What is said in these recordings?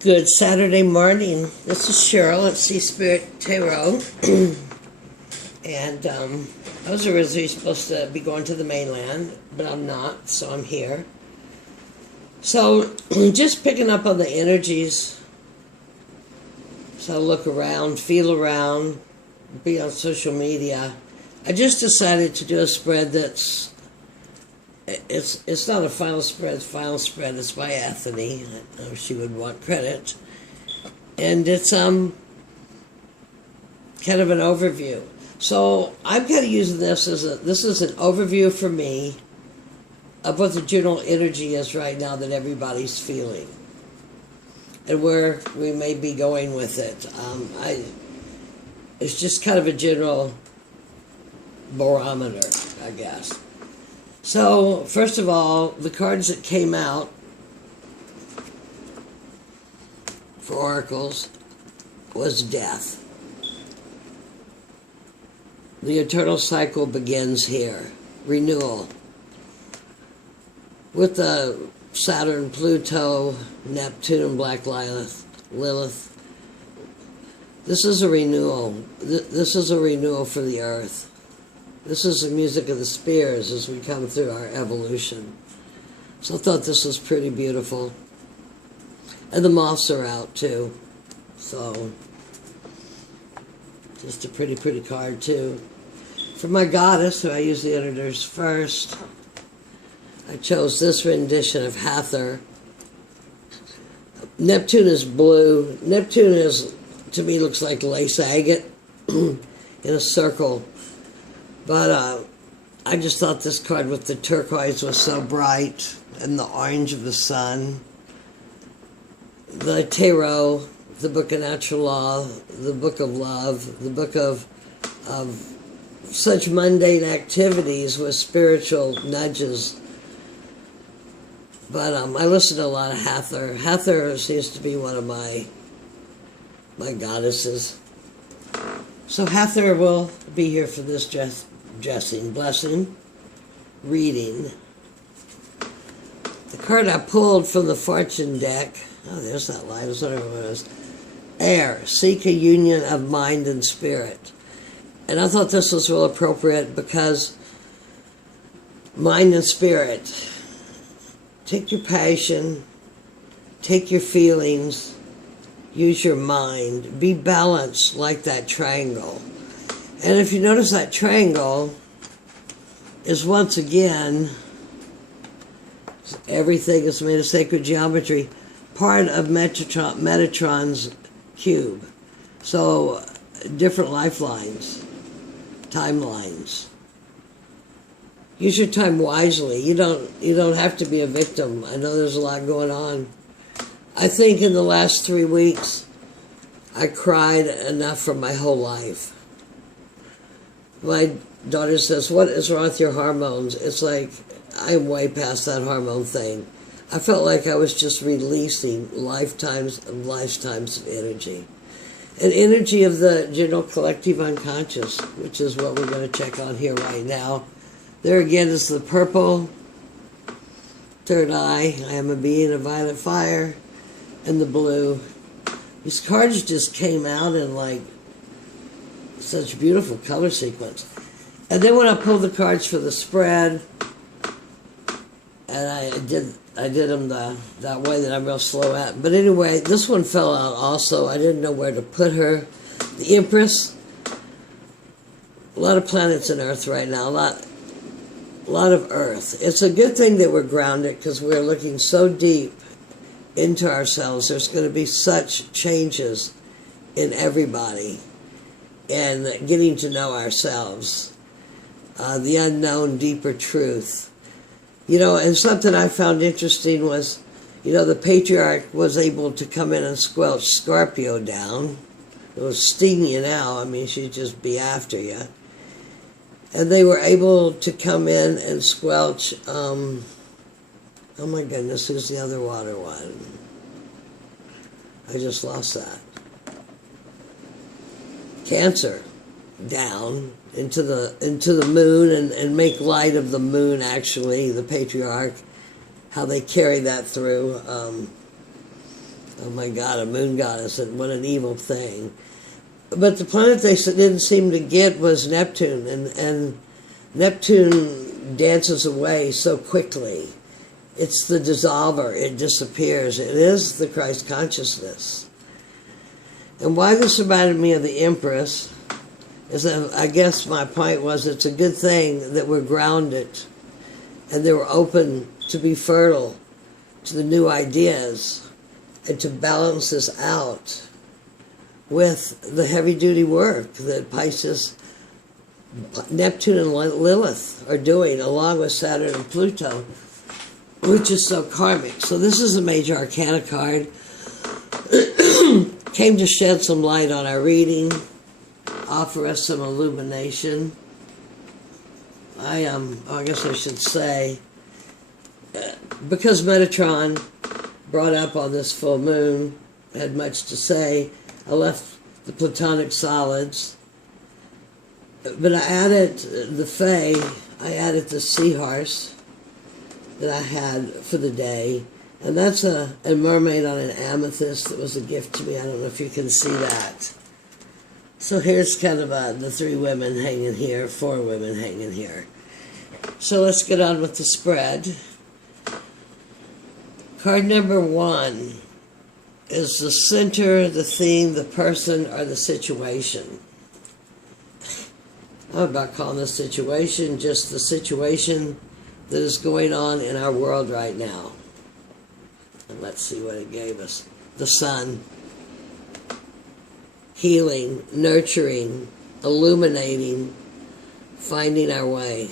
Good Saturday morning. This is Cheryl at Sea Spirit Tarot. And I was originally supposed to be going to the mainland, but I'm not, so I'm here. So, just picking up on the energies. So look around, feel around, be on social media. I just decided to do a spread that's it's not a final spread, it's by Anthony. I know she would want credit. And it's kind of an overview. So I'm kind of using this as this is an overview for me of what the general energy is right now that everybody's feeling. And where we may be going with it. It's just kind of a general barometer, I guess. So, first of all, the cards that came out for oracles was death. The eternal cycle begins here. Renewal. With the Saturn, Pluto, Neptune, and Black Lilith. This is a renewal. This is a renewal for the earth. This is the music of the spheres as we come through our evolution. So I thought this was pretty beautiful. And the moths are out too. So, just a pretty, pretty card too. For my goddess, who I use the editors first, I chose this rendition of Hathor. Neptune is blue. Neptune is, to me, looks like lace agate in a circle. But I just thought this card with the turquoise was so bright, and the orange of the sun. The tarot, the book of natural law, the book of love, the book of such mundane activities with spiritual nudges. But I listened to a lot of Hathor. Hathor seems to be one of my goddesses. So Hathor will be here for this blessing, reading. The card I pulled from the fortune deck, oh, there's that light, it's whatever it was. Air, seek a union of mind and spirit. And I thought this was real appropriate because mind and spirit, take your passion, take your feelings, use your mind, be balanced like that triangle. And if you notice, that triangle is once again, everything is made of sacred geometry, part of Metatron's cube. So, different lifelines, timelines. Use your time wisely. You don't have to be a victim. I know there's a lot going on. I think in the last 3 weeks, I cried enough for my whole life. My daughter says, "What is wrong with your hormones?" It's like, I'm way past that hormone thing. I felt like I was just releasing lifetimes and lifetimes of energy. An energy of the general collective unconscious, which is what we're going to check on here right now. There again is the purple, third eye, I am a being of violet fire, and the blue. These cards just came out in like such beautiful color sequence. And then when I pulled the cards for the spread, and I did them that way that I'm real slow at. But anyway, this one fell out also. I didn't know where to put her. The Empress, a lot of planets in Earth right now, a lot of Earth. It's a good thing that we're grounded because we're looking so deep into ourselves. There's going to be such changes in everybody. And getting to know ourselves, the unknown, deeper truth. You know, and something I found interesting was, you know, the patriarch was able to come in and squelch Scorpio down. It was sting you now. I mean, she'd just be after you. And they were able to come in and squelch, oh my goodness, who's the other water one? I just lost that. Cancer down into the moon and make light of the moon, actually, the patriarch, how they carry that through. Oh my God, a moon goddess, and what an evil thing. But the planet they didn't seem to get was Neptune, and Neptune dances away so quickly. It's the dissolver. It disappears. It is the Christ consciousness. And why this reminded me of the Empress is that I guess my point was it's a good thing that we're grounded and they were open to be fertile to the new ideas and to balance this out with the heavy-duty work that Pisces, Neptune, and Lilith are doing, along with Saturn and Pluto, which is so karmic. So this is a major arcana card. Came to shed some light on our reading, offer us some illumination. I guess I should say, because Metatron brought up on this full moon, had much to say, I left the platonic solids, but I added the Fae, I added the seahorse that I had for the day, and that's a mermaid on an amethyst that was a gift to me. I don't know if you can see that. So here's kind of the 3 women hanging here, 4 women hanging here. So let's get on with the spread. Card number 1 is the center, the theme, the person, or the situation. I'm not calling this situation, just the situation that is going on in our world right now. And let's see what it gave us. The sun. Healing, nurturing, illuminating, finding our way.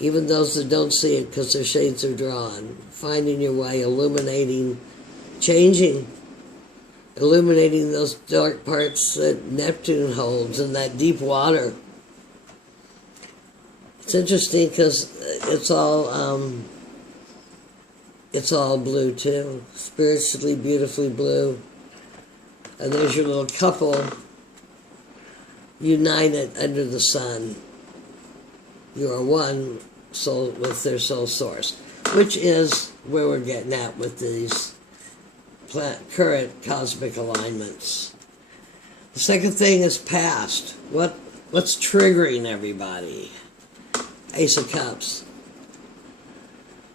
Even those that don't see it because their shades are drawn. Finding your way, illuminating, changing, illuminating those dark parts that Neptune holds in that deep water. It's interesting because it's all blue too, spiritually, beautifully blue. And there's your little couple united under the sun. You are one soul with their soul source, which is where we're getting at with these current cosmic alignments. The second thing is past. What's triggering everybody? Ace of Cups.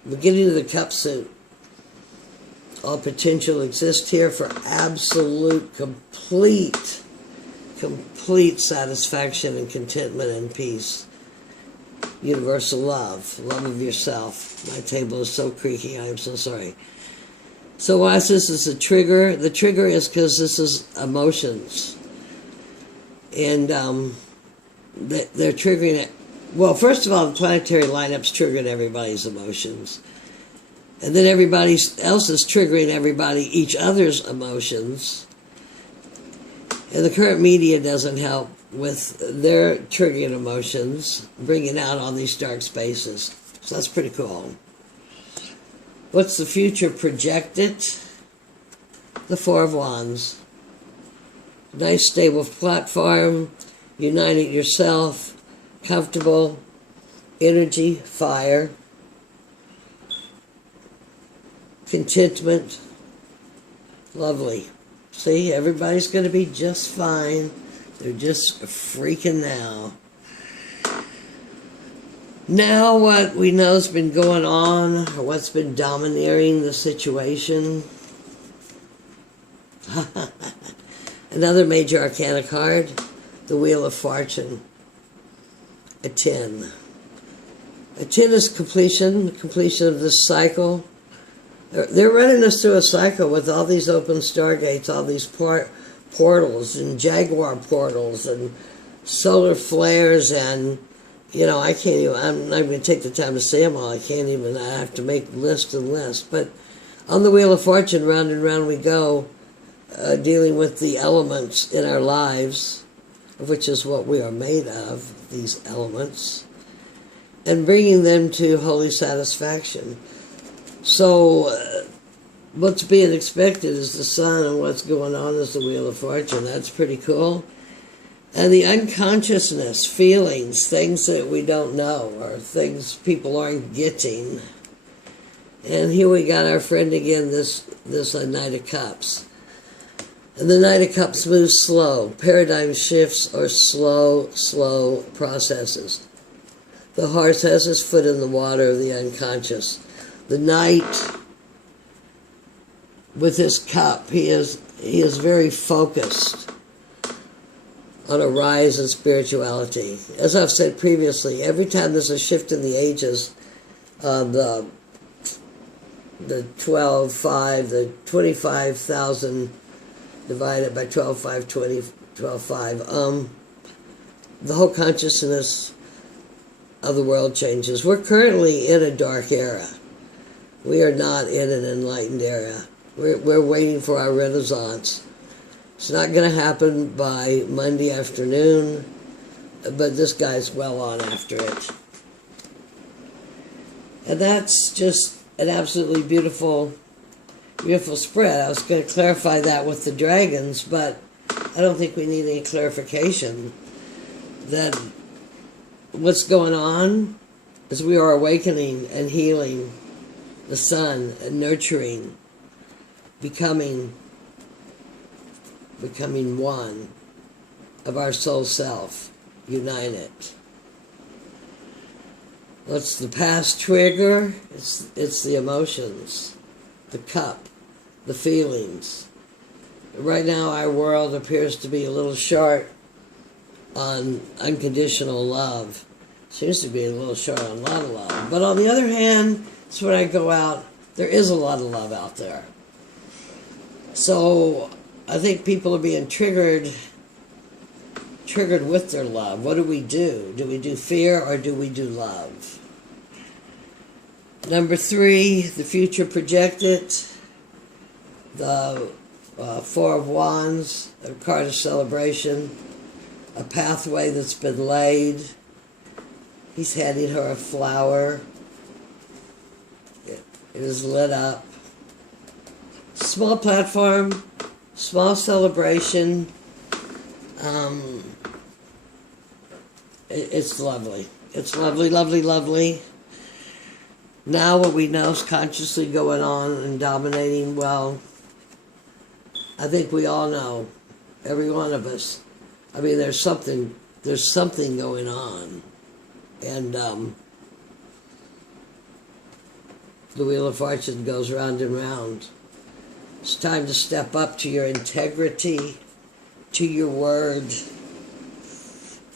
Beginning of the cup suit. All potential exists here for absolute, complete satisfaction and contentment and peace. Universal love, love of yourself. My table is so creaky, I am so sorry. So why is this a trigger? The trigger is because this is emotions. And they're triggering it. Well, first of all, the planetary lineup's triggered everybody's emotions. And then everybody else is triggering each other's emotions. And the current media doesn't help with their triggering emotions, bringing out all these dark spaces. So that's pretty cool. What's the future projected? The 4 of Wands. Nice stable platform, uniting yourself, comfortable, energy, fire, contentment, lovely. See, everybody's going to be just fine. They're just freaking now. Now what we know has been going on, or what's been domineering the situation. Another major arcana card, the Wheel of Fortune. A 10. A 10 is completion of this cycle. They're running us through a cycle with all these open stargates, all these portals and jaguar portals and solar flares, and I can't even, I'm not going to take the time to say them all. I have to make list and list. But on the Wheel of Fortune, round and round we go, dealing with the elements in our lives, which is what we are made of, these elements, and bringing them to holy satisfaction. So what's being expected is the sun, and what's going on is the Wheel of Fortune. That's pretty cool. And the unconsciousness, feelings, things that we don't know, or things people aren't getting, And here we got our friend again, this Knight of Cups. And the Knight of Cups moves slow. Paradigm shifts are slow processes. The horse has his foot in the water of the unconscious. The Knight, with his cup, he is very focused on a rise in spirituality. As I've said previously, every time there's a shift in the ages, the 12.5, the 25,000 divided by 12.5, 12.5, the whole consciousness of the world changes. We're currently in a dark era. We are not in an enlightened era. We're waiting for our renaissance. It's not going to happen by Monday afternoon, but this guy's well on after it. And that's just an absolutely beautiful spread. I was going to clarify that with the dragons, but I don't think we need any clarification. That what's going on is we are awakening and healing the sun and nurturing, becoming one of our soul self, united. What's the past trigger? It's the emotions, the cup, the feelings. Right now our world appears to be a little short on unconditional love. Seems to be a little short on a lot of love. But on the other hand, it's when I go out, there is a lot of love out there. So I think people are being triggered with their love. What do we do? Do we do fear or do we do love? Number 3, the future projected. The Four of Wands, a card of celebration. A pathway that's been laid. He's handing her a flower. It is lit up. Small platform, small celebration. It's lovely. It's lovely, lovely, lovely. Now what we know is consciously going on and dominating, well, I think we all know, every one of us. I mean, there's something going on. And the Wheel of Fortune goes round and round. It's time to step up to your integrity, to your word.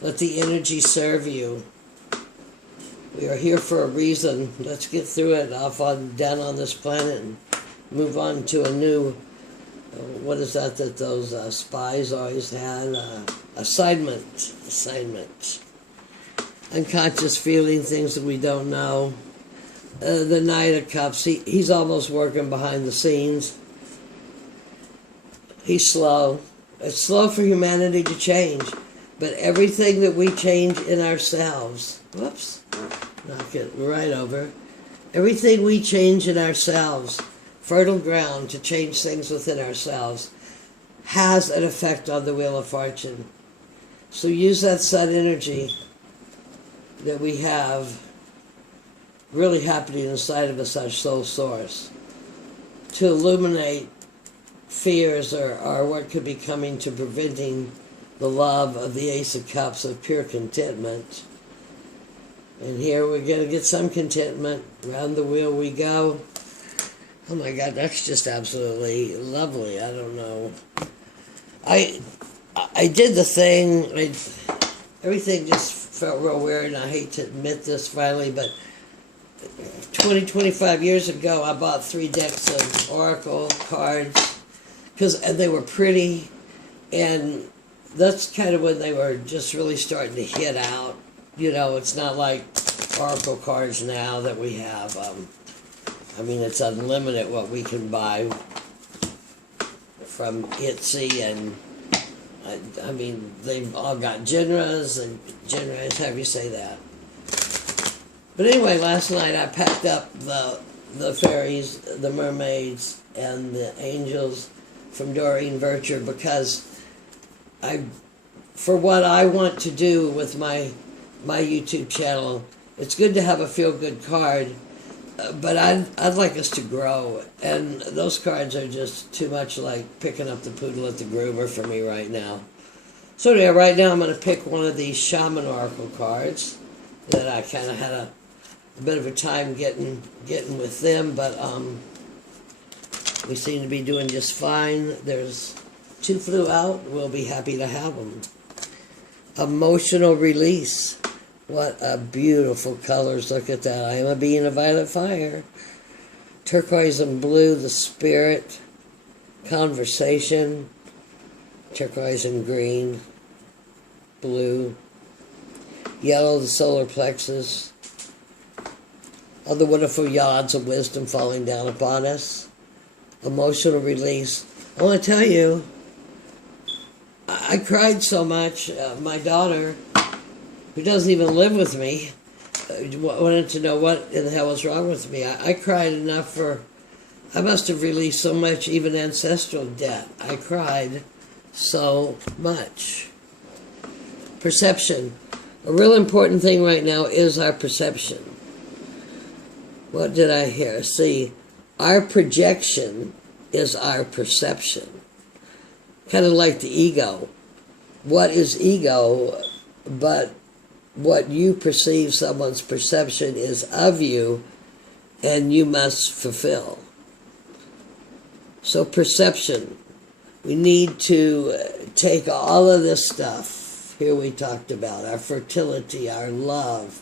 Let the energy serve you. We are here for a reason. Let's get through it down on this planet and move on to a new, what is that those spies always had? Assignment. Unconscious feeling, things that we don't know. The Knight of Cups, he's almost working behind the scenes. He's slow. It's slow for humanity to change. But everything that we change in ourselves, whoops, knock it right over. Everything we change in ourselves, fertile ground to change things within ourselves, has an effect on the Wheel of Fortune. So use that sun energy that we have really happening inside of us, our soul source, to illuminate fears or what could be coming to preventing the love of the Ace of Cups of pure contentment. And here we're going to get some contentment. Round the wheel we go. Oh my God, that's just absolutely lovely. I don't know. I did the thing. Everything just felt real weird, and I hate to admit this finally, but 25 years ago, I bought 3 decks of Oracle cards, and they were pretty, and that's kind of when they were just really starting to hit out. You know, it's not like Oracle cards now that we have. I mean, it's unlimited what we can buy from Etsy, and I mean, they've all got genres, however you say that. But anyway, last night I packed up the fairies, the mermaids, and the angels from Doreen Virtue because for what I want to do with my YouTube channel, it's good to have a feel-good card, But I'd like us to grow, and those cards are just too much like picking up the poodle at the groomer for me right now. So anyway, right now I'm going to pick one of these Shaman Oracle cards that I kind of had a bit of a time getting with them, but we seem to be doing just fine. There's 2 flew out. We'll be happy to have them. Emotional release. What a beautiful colors. Look at that. I am a being of violet fire. Turquoise and blue, the spirit. Conversation. Turquoise and green. Blue. Yellow, the solar plexus. All the wonderful yards of wisdom falling down upon us. Emotional release. I want to tell you, I cried so much. My daughter, who doesn't even live with me, wanted to know what in the hell was wrong with me. I cried enough I must have released so much, even ancestral debt. I cried so much. Perception. A real important thing right now is our perception. What did I hear? See, our projection is our perception. Kind of like the ego. What is ego? But what you perceive someone's perception is of you, and you must fulfill. So perception. We need to take all of this stuff here we talked about, our fertility, our love,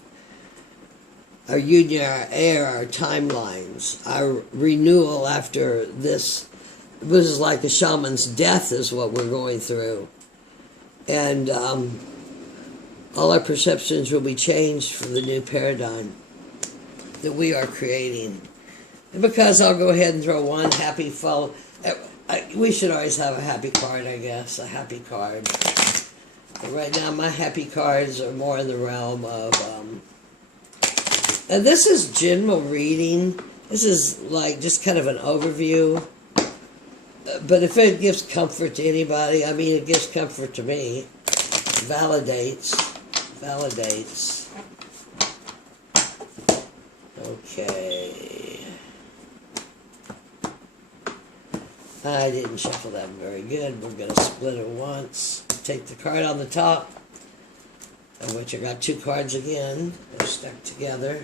our union, our air, our timelines, our renewal after this. This is like a shaman's death is what we're going through. And all our perceptions will be changed for the new paradigm that we are creating. And because I'll go ahead and throw one happy follow. We should always have a happy card, I guess, a happy card. But right now my happy cards are more in the realm of, and this is general reading. This is like just kind of an overview. But if it gives comfort to anybody, I mean, it gives comfort to me. Validates. Okay. I didn't shuffle that very good. We're going to split it once. Take the card on the top, of which I got 2 cards again. They're stuck together.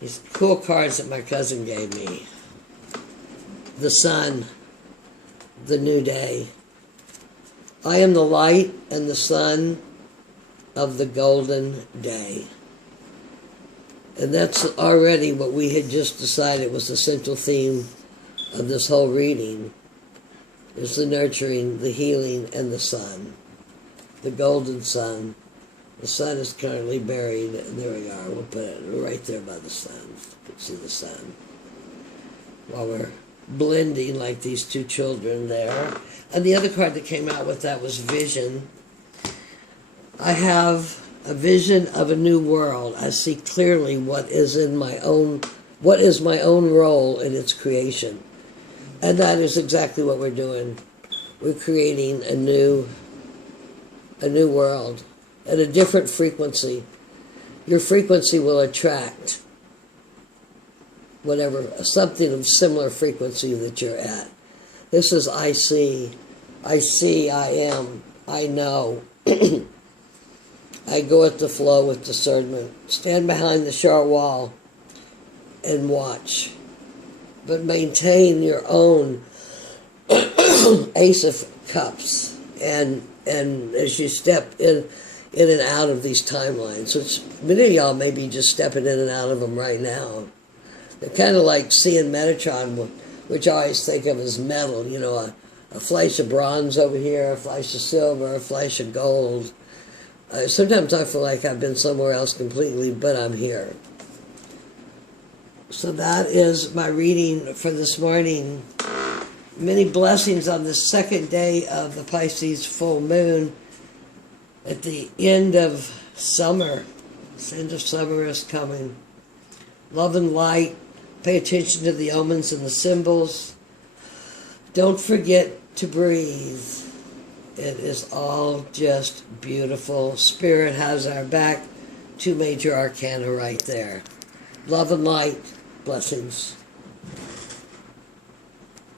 These cool cards that my cousin gave me. The sun. The new day. I am the light and the sun of the golden day. And that's already what we had just decided was the central theme of this whole reading, is the nurturing, the healing, and the sun. The golden sun. The sun is currently buried, and there we are. We'll put it right there by the sun. You can see the sun. While we're blending like these 2 children there. And the other card that came out with that was vision. I have a vision of a new world. I see clearly what is my own role in its creation. And that is exactly what we're doing. We're creating a new world at a different frequency. Your frequency will attract whatever, something of similar frequency that you're at. This is I see, I am, I know. I go with the flow with discernment. Stand behind the sharp wall and watch. But maintain your own Ace of Cups. And as you step in and out of these timelines, which many of y'all may be just stepping in and out of them right now. They're kind of like seeing Metatron, which I always think of as metal, you know, a flash of bronze over here, a flash of silver, a flash of gold. Sometimes I feel like I've been somewhere else completely, but I'm here. So that is my reading for this morning. Many blessings on the second day of the Pisces full moon at the end of summer. The end of summer is coming. Love and light. Pay attention to the omens and the symbols. Don't forget to breathe. It is all just beautiful. Spirit has our back. 2 major arcana right there. Love and light. Blessings.